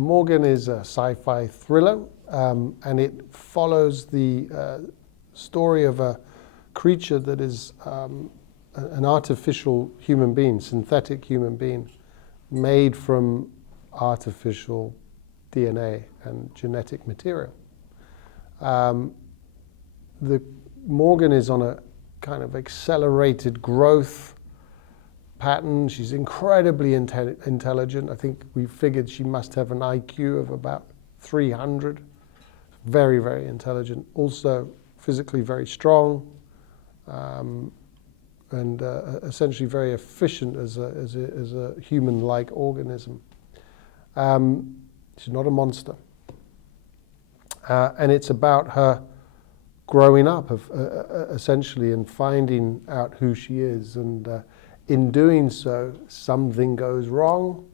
Morgan is a sci-fi thriller, and it follows the story of a creature that is an artificial human being, synthetic human being, made from artificial DNA and genetic material. Morgan is on a kind of accelerated growth pattern. She's incredibly intelligent. I think we figured she must have an IQ of about 300. Very, very intelligent. Also physically very strong, and essentially very efficient as a human-like organism. She's not a monster. And it's about her growing up, essentially, and finding out who she is. And in doing so, something goes wrong,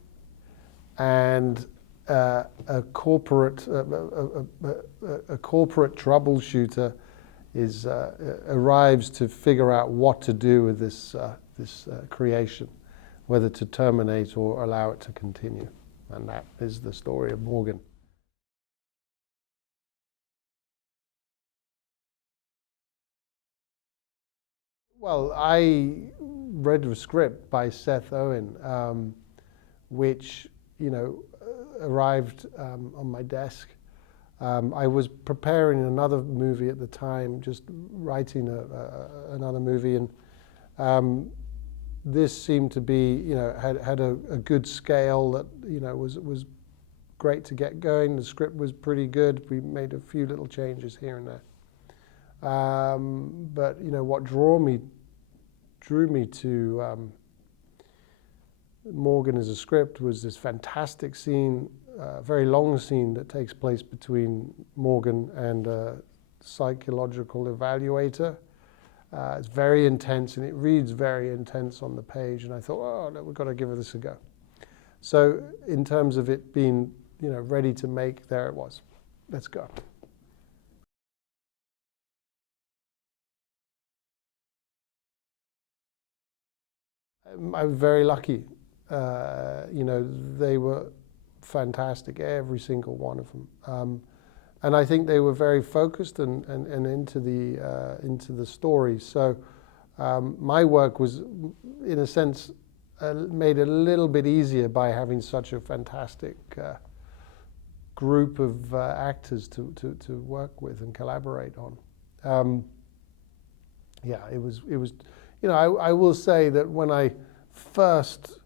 and a corporate troubleshooter arrives to figure out what to do with this creation, whether to terminate or allow it to continue. And that is the story of Morgan. Well, I read a script by Seth Owen, which, arrived on my desk. I was preparing another movie at the time, just writing another movie, and this seemed to be, had a good scale that, was great to get going. The script was pretty good. We made a few little changes here and there. But what drew me to Morgan as a script was this fantastic scene, very long scene that takes place between Morgan and a psychological evaluator. It's very intense, and it reads very intense on the page. And I thought, oh, no, we've got to give this a go. So in terms of it being, ready to make, there it was. Let's go. I was very lucky. They were fantastic, every single one of them. And I think they were very focused and into the story. So my work was, in a sense, made a little bit easier by having such a fantastic group of actors to work with and collaborate on. It was. I will say that when I first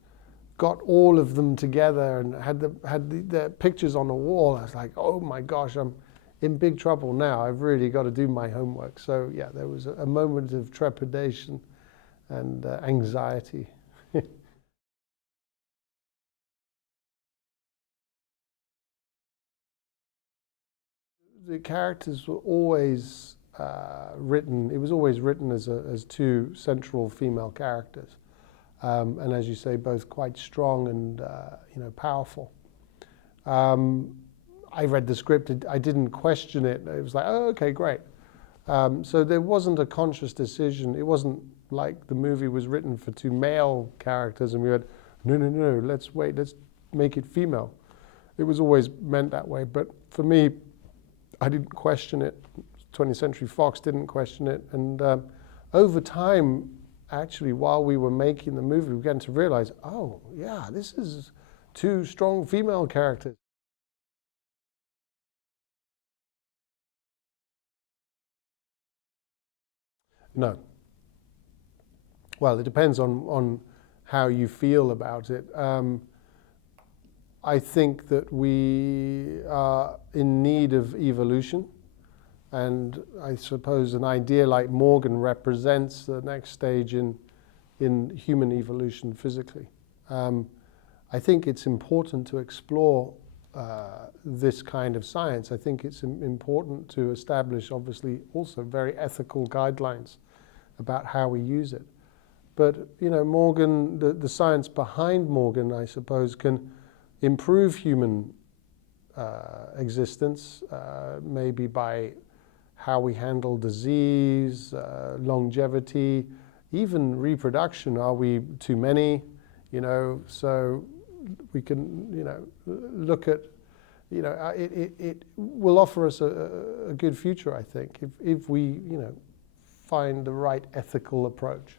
got all of them together and had the pictures on the wall, I was like, oh my gosh, I'm in big trouble now. I've really got to do my homework. So yeah, there was a moment of trepidation and anxiety. The characters were always written. It was always written as two central female characters, and as you say, both quite strong and powerful. I read the script. I didn't question it. It was like, oh, okay, great. So there wasn't a conscious decision. It wasn't like the movie was written for two male characters, and we had no. Let's wait. Let's make it female. It was always meant that way. But for me, I didn't question it. 20th Century Fox didn't question it. And over time, actually, while we were making the movie, we began to realize, oh, yeah, this is two strong female characters. No. Well, it depends on how you feel about it. I think that we are in need of evolution. And I suppose an idea like Morgan represents the next stage in human evolution physically. I think it's important to explore this kind of science. I think it's important to establish, obviously, also very ethical guidelines about how we use it. But, Morgan, the science behind Morgan, I suppose, can improve human existence, maybe by how we handle disease, longevity, even reproduction. Are we too many? So we can, look at you know, it will offer us a good future, I think, if we, you know, find the right ethical approach.